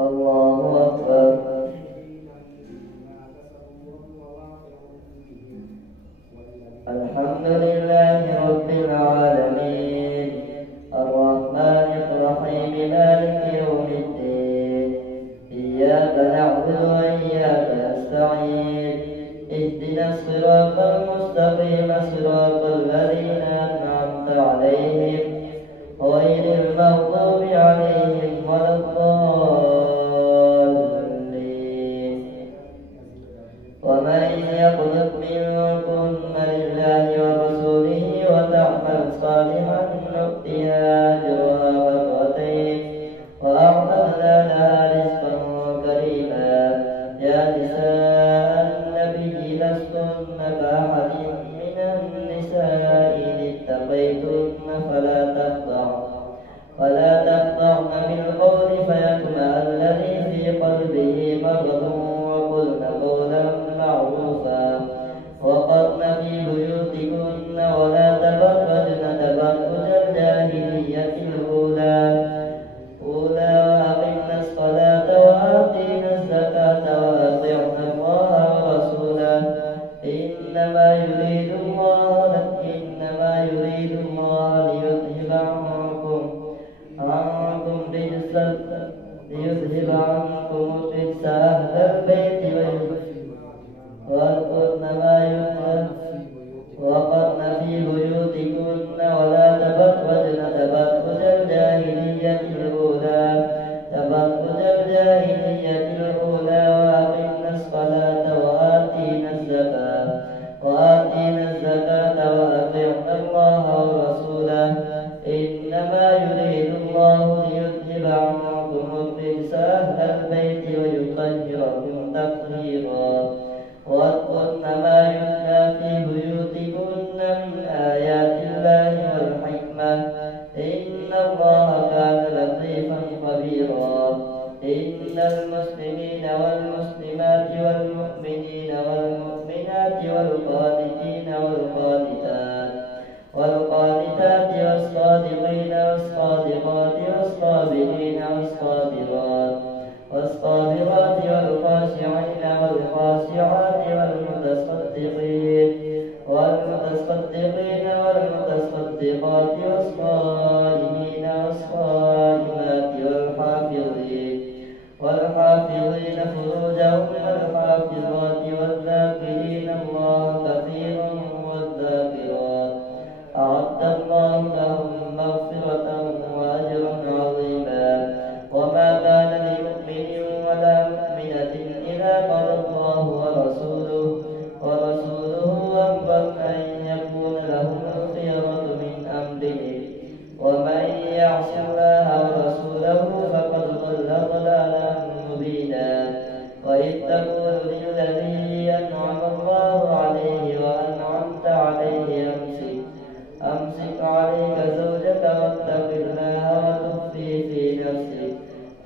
الله أكبر. الحمد لله رب العالمين الرحمن الرحيم مالك يوم الدين إياك نعبد وإياك نستعين اهدنا الصراط المستقيم صراط الذين أنعمت عليهم غير المغضوب عليهم ولا الضالين. ومن يقنط منكن لله ورسوله وتعمل صالحا نؤتها أجرها مرتين وأعتدنا لها رزقا كريما. يا نساء النبي لستن كأحد من النساء إن اتقيتن فلا تخضعن بالقول فيطمع الذي في قلبه مرض وقلن قولا معروفا وقرن في بيوتكن ولا تبرجن تبرج الجاهلية الأولى وأقمنا الصلاة وآتينا الزكاة وأطعنا الله ورسوله إنما يريد الله ليذهب عنكم الرجس أهل البيت وقرن في بيوتكن ولا تبرجن تبرج الجاهلية الأولى وأقمنا الصلاة وآتينا الزكاة وأطعنا الله ورسوله إنما يريد الله ليذهب عنكم الرجس أهل البيت ويطهركم تطهيرا. واذكرن ما يتلى في بيوتكن من آيات الله والحكمة إن الله كان لطيفا خبيرا. إن المسلمين والمسلمات والمؤمنين والمؤمنات والقانتين والقانتات والصادقين والصادقات والصابرين والصابرات والخاشعين والخاشعات والمتصدقين والمتصدقات والصائمين والصائمات والحافظين فروجهم والحافظات والذاكرين الله كثيرا والذاكرات أعد الله لهم مغفرة وأجرا عظيما. وما كان لمؤمن ولا مؤمنة إذا قضى الله ورسوله أمرا أن يكون لهم الخيرة من أمرهم ومن يعص الله ورسوله فقد ضل ضلالا مبينا. وإذ تقول للذي أنعم الله عليه وأنعمت عليه أمسك عليك زوجك واتق الله وتخفي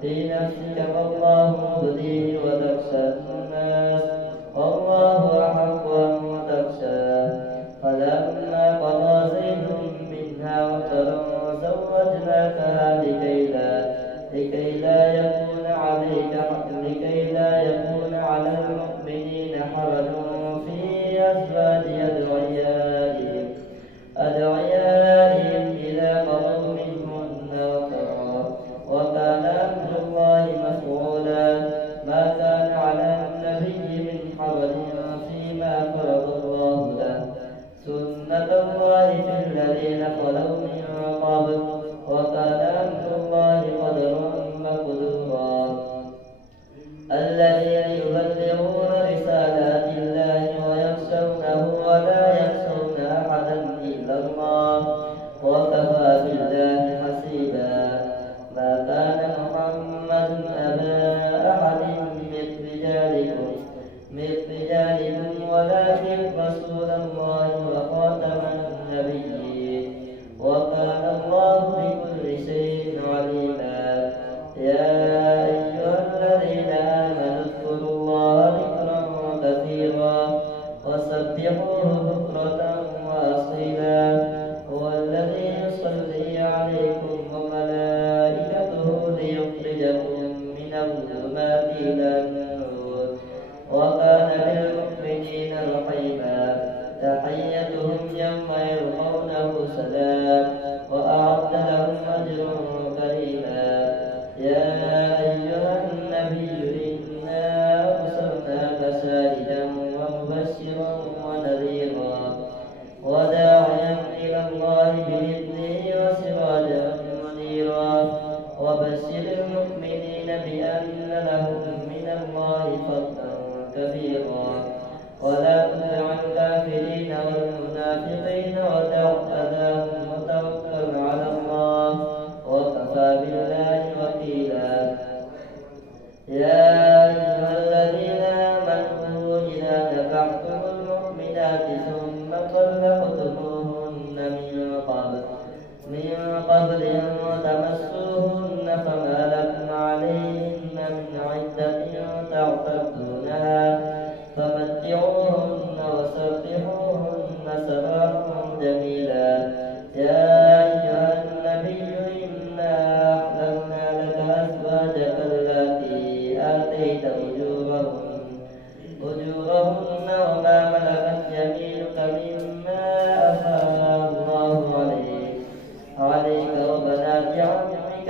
في نفسك والله مبديه وتخشى الناس والله أحق أن تخشاه. فلما قضى زيد منها وطرا زوجناكها لكي لا يكون على المؤمنين حرج في أزواج أدعيائهم إذا قضوا منهن وطرا وكان أمر الله مفعولا. ما كان على النبي من حرج فيما فرض الله له سنة الله في الذين خلوا من قبل وكان أمر الله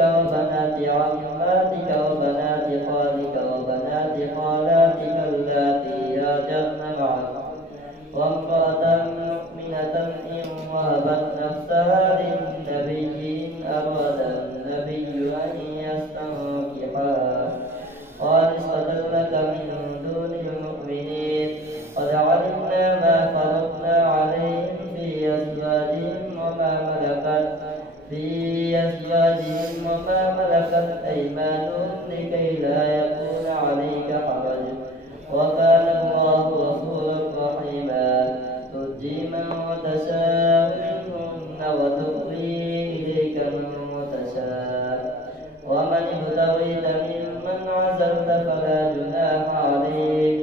عمك وبنات عماتك وبنات خالك وبنات خالاتك اللاتي هاجرن معك وامرأة مؤمنة إن وهبت نفسها للنبي إن أراد النبي أن يستنكحها خالصة لك من دون المؤمنين قد علمنا ما فرضنا عليهم في أزواجهم وما ملكت أيمانهم لكي لا يكون عليك حرج وكان الله غفورا رحيما ترجي من تشاء منهن وتؤوي إليك من تشاء ومن ابتغيت ممن عزلت فلا جناح عليك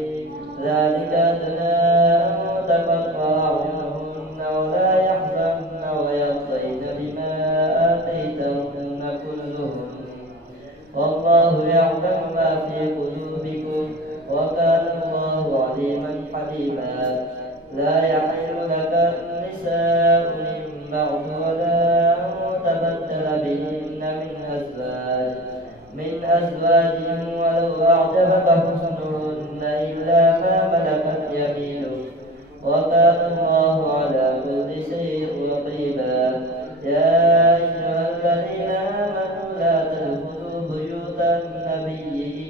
ذلك أدنى أن تقر أعينهن ولا يحزن ويرضين بما آتيتهن كلهن والله يعلم ما في قلوبكم وكان الله عليما حليما لا يحل لك النساء من بعد ولا أن تبدل بهن من أزواج ولو أعجبك حسنهن إلا ما ملكت يمينك وكان الله على كل شيء رقيبا يا أيها الذين آمنوا لا تدخلوا بيوت النبي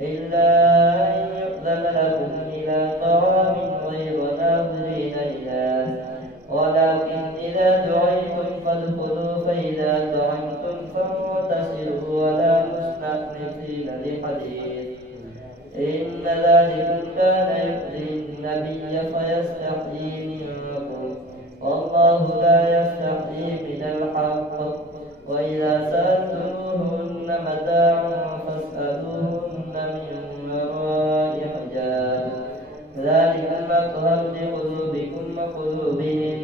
إلا أن يؤذن لكم إلى طعام غير ناظرين إناه ولكن إذا دعيتم فادخلوا فإذا طعمتم فاغتسلوا ولا مستأنسين لحديث إن ذلكم كان يؤذي النبي فيستحيي منكم والله لا يستحيي من الحق وإذا سألتموهن متاعا فاسألوهن من وراء حجاب ذلكم أطهر لقلوبكم وقلوبهم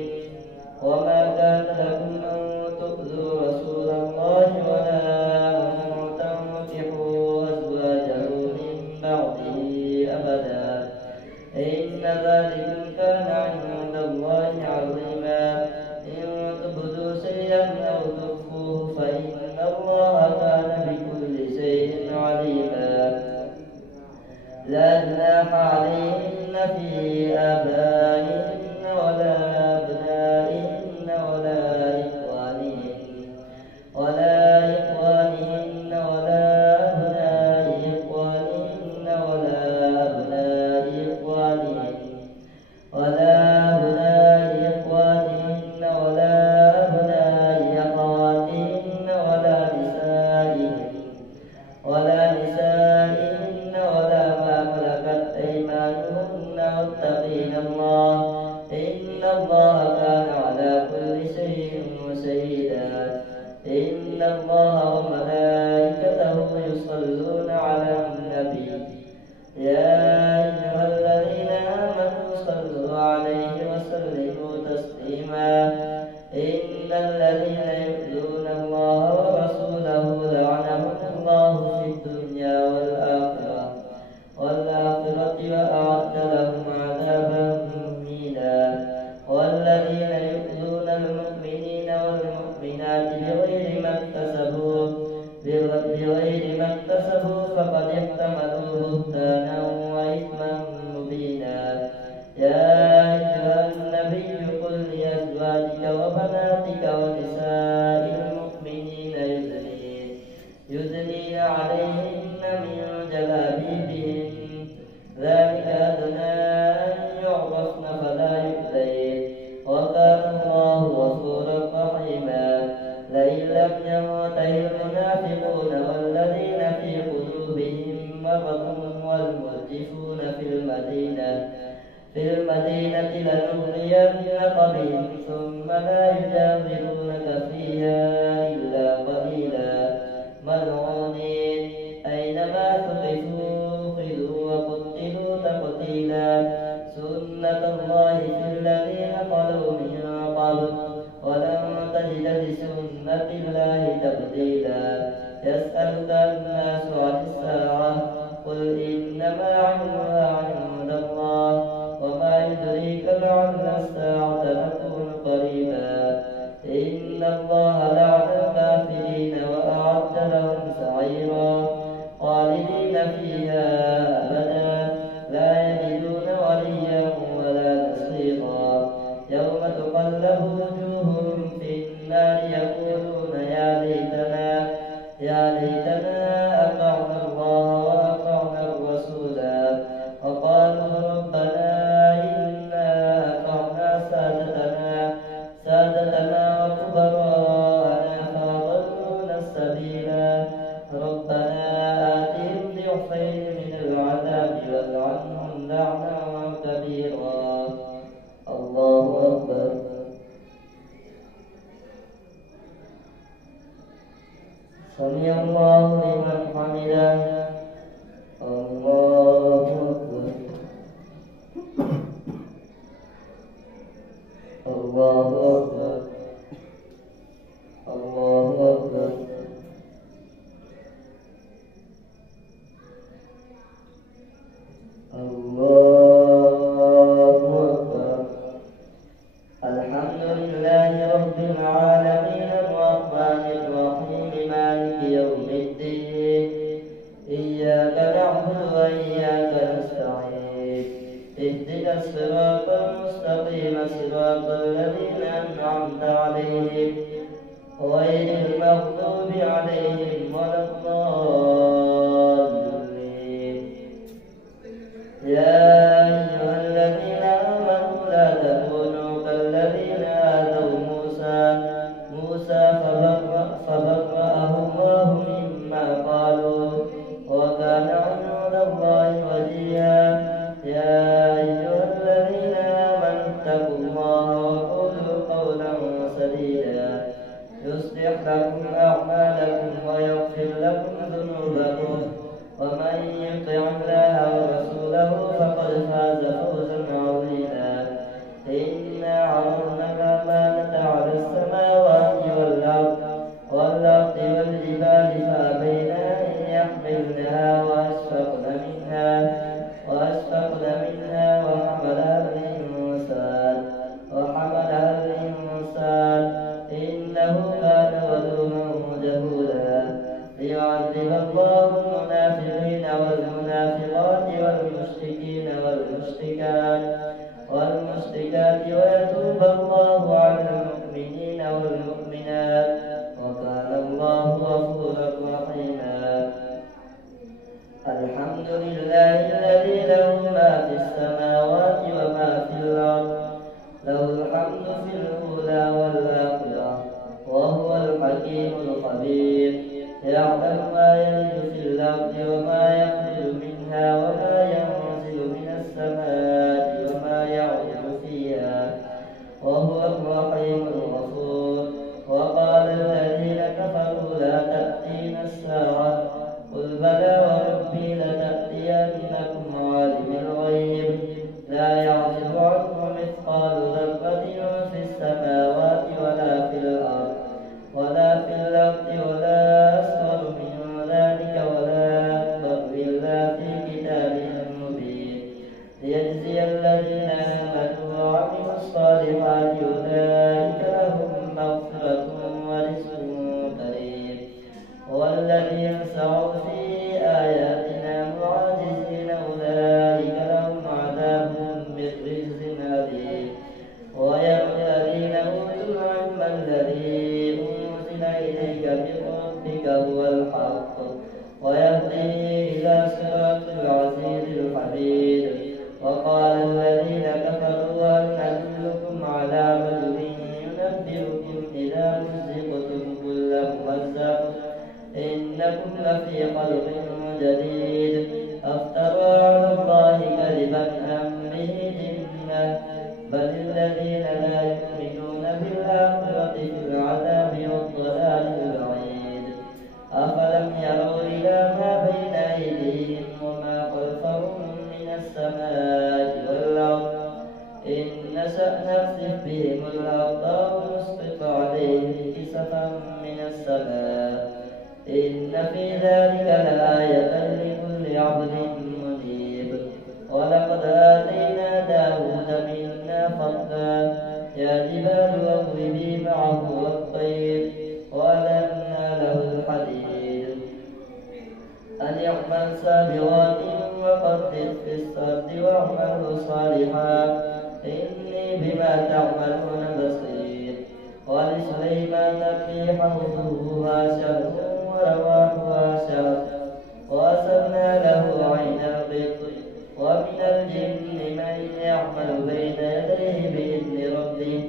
وما كان لكم أن تؤذوا رسول الله ولا أن تنكحوا أزواجه من بعده أبدا إن ذلكم كان عند الله عظيما إن تبدوا شيئا أو تخفوه فإن الله كان بكل شيء عليما لا جناح عليهن في آبائهن ولا أبنائهن ولا إخوانهن ولا أبناء إخوانهن ولا أبناء إخوانهن ولا أبناء إخوانهن ولا أبناء أخواتهن ولا نسائهن ولا ما ملكت أيمانهن واتقين الله إن الله كان على كل شيء شهيدا إن الله وملائكته يصلون على النبي يا أيها الذين آمنوا صلوا عليه وسلموا تسليما إن الذين يؤذون الله ورسوله لعنهم الله في الدنيا والآخرة وأعد لهم عذابا مهينا والذين يؤذون المؤمنين والمؤمنات بغير ما اكتسبوا فقد احتملوا بهتانا وإثما مبينا يا أيها النبي قل لأزواجك وبناتك ونساء المؤمنين يدنين عليهن من جلابيبهن ذلك أدنى أن يعرفن فلا يؤذين وكان الله غفورا رحيما لئن لم ينته المنافقون والذين في قلوبهم مرض والمرجفون في المدينة لنغرينك بهم ثم لا يجاورونك فيها إلا قليلا ملعونين أينما ثقفوا خذوا وقتلوا تقتيلا سنة الله في الذين خلوا من قبل ولن تجد لسنة الله تبديلا يسألك الناس عن الساعة قل إنما علمها عند الله وما يدريك لعل الساعة تكون قريبا إن الله لعن الكافرين وأعد لهم سعيرا خالدين فيها أبدا لا يجدون وليا ولا نصيرا يوم تقلب وجوههم في النار يقولون يا ليتنا أطعنا الله وأطعنا الرسولا وقالوا ربنا إنا أطعنا سادتنا وكبراءنا فأضلونا السبيلا ربنا آتهم ضعفين من العذاب والعنهم لعنا كبيرا. الله أكبر. سمع الله لمن حمده. الله أكبر. الله أكبر. الله أكبر. الله أكبر. الحمد لله رب العالمين الرحمن الرحيم مالك يوم الدين إياك نعبد وإياك نستعين اهدنا الصراط المستقيم صراط الذين أنعمت عليهم غير المغضوب عليهم ولا الضالين. يا أيها الذين آمنوا لا تكونوا كالذين آذوا موسى فبرأه الله مما قالوا وكان عند الله وجيها. يا أيها الذين آمنوا اتقوا الله وقولوا قولا سديدا يصلح لكم أعمالكم ويغفر لكم ذنوبكم ومن يطع الله ورسوله فقد فاز فوزا عظيما. إنا عرضنا الأمانة على السماوات والأرض والجبال فأبين أن يحملنها وأشفقن منها وحملها الإنسان إنه كان ظلوما جهولا. ليعذب الله المنافقين والمنافقات والمشركات ويتوب الله على المؤمنين والمؤمنات وكان الله غفورا رحيما. الحمد لله الذي له ما في السماوات وما في الأرض له الحمد في الأولى والآخرة وهو الحكيم الخبير. يعلم ما يلج في الأرض وما يخرج منها وما ينزل من السماء وما يعرج فيها وهو الرحيم الغفور. وقال الذين كفروا لا تأتينا الساعة قل بلى وربي لتأتينكم عالم الغيب لا يعزب عنه مثقال ذرة في السماوات ولا في الأرض ولا أصغر من ذلك ولا أكبر إلا في كتاب مبين. ليجزي الذين آمنوا وعملوا الصالحات أولئك لهم مغفرة ورزق كريم. والذين سعوا في آياتنا معاجزين أولئك لهم عذاب من رجز أليم. ويرى الذين أوتوا العلم الذي أنزل إليك من ربك هو الحق ويهدي إلى صراط العزيز الحميد. وقال الذين كفروا هل ندلكم على رجل ينبئكم إذا مزقتم كل ممزق إنكم لفي خلق جديد أفترى على الله كذبا أم به جنة بل الذين لا يؤمنون بالآخرة في العذاب والضلال البعيد. أفلم يروا إلى ما بين أيديهم وما خلفهم من السماء والأرض إن نشأ نخسف بهم الأرض أو نسقط عليهم كسفا من السماء إن في ذلك لآية لكل عبد منيب. ولقد آتينا داود منا فضلا يا جبال أوبي معه والطير الذي حوضها شهر ورواحها شهر وأسرنا له عين القط ومن الجن من يعمل بين يديه بإذن ربه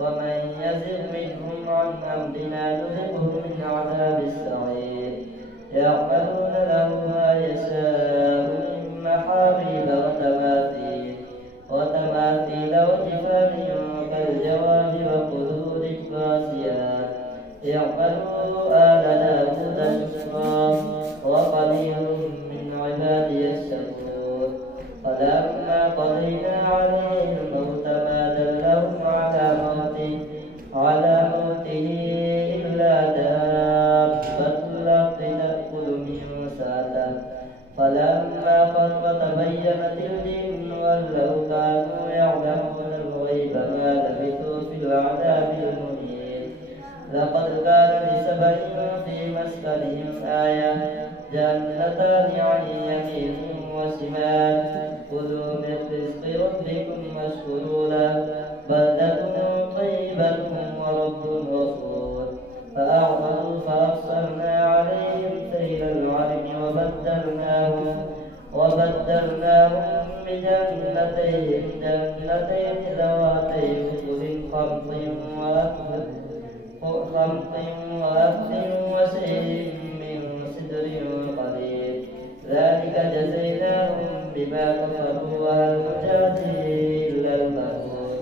ومن يزغ منهم عن أمرنا نذقه من عذاب السعير يعملون له ما يشاء من محاريب وتماثيل وجفان كالجواب وقدور الراسيات يعملوا آل داود شكرا وقليل من عبادي الشكور فلما قضينا عليه الموت ما دلهم على موته إلا دابة الأرض تأكل من ساته فلما خر تبينت الجن ولو كانوا يعلمون الغيب ما لبثوا في العذاب المهين لقد كان لسبع في مسكنهم آية جنتان عن يمين وشمال كلوا من رزق ربكم واشكروا له بلدة طيبة ورب غفور فأعرضوا فأرسلنا عليهم سيل العرم وبدلناهم بجنتين ذواتي خمط وأكل وشيء من سدر قليل ذلك جزيناهم بما كفروا وهل نجازي إلا الكفور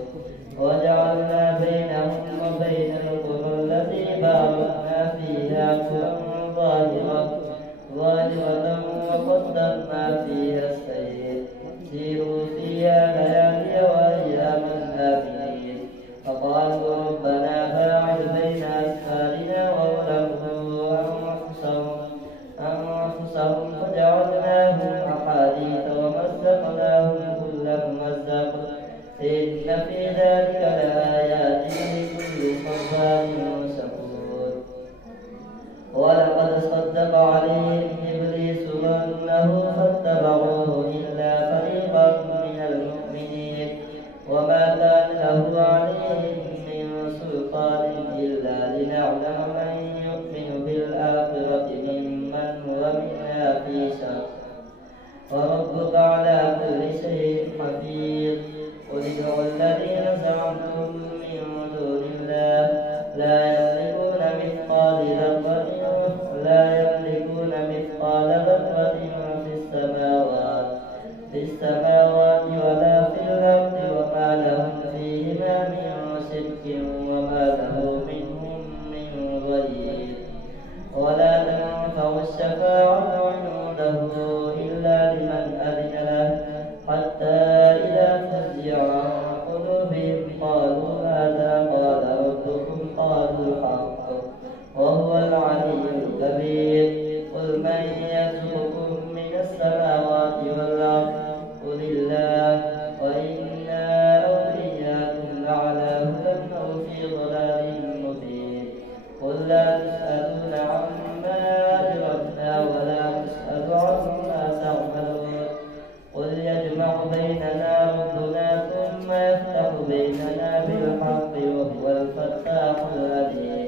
وجعلنا بينهم وبين القرى التي باركنا فيها قرى ظاهرة وقدرنا فيها السير سيروا فيها ليالي وأياما آمنين فقالوا ربنا باعد بين أسفارنا وأولموا أنفسهم فجعلناهم أحاديث ومزقناهم كل ممزق إن في ذلك لآيات لكل صبار شكور ولقد صدق عليهم إبليس ظنه فاتبعوه إلا فريقا من المؤمنين وما كان له عليهم من سلطان إلا لنعلم من يؤمن بالآخرة ممن هو منها في شك وربك على كل شيء حفيظ قل ادعوا الذين زعمتم من دون الله لا يملكون مثقال ذرة في السماوات ولا في الأرض وما لهم فيهما من شرك وما له منهم من ظهير ولا تنفع الشفاعة عنده إلا لمن أذن له حتى إذا فزع عن قلوبهم قالوا ماذا قال ربكم قالوا الحق وهو العلي الكبير قل من يرزقكم من السماوات والأرض قل الله وإنا أو إياكم لعلى هدى أو في ضلال مبين قل لا تسألون عما أجرمنا ولا نسأل عما تعملون قل يجمع بيننا ربنا ثم يفتح بيننا بالحق وهو الفتاح العليم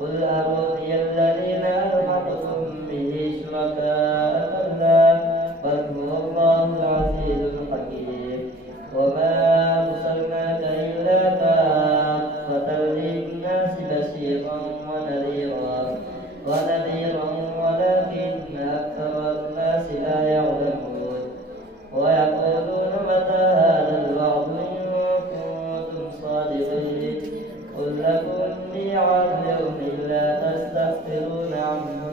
قل أروني الذين ألحقتم به شركاء كلا بل هو الله العزيز الحكيم وما أرسلناك إلا كافة للناس بشيرا ونذيرا ولكن أكثر الناس لا يعلمون ويقولون متى هذا الوعد إن كنتم صادقين قل لكم ميعاد يوم لا تستأخرون عنه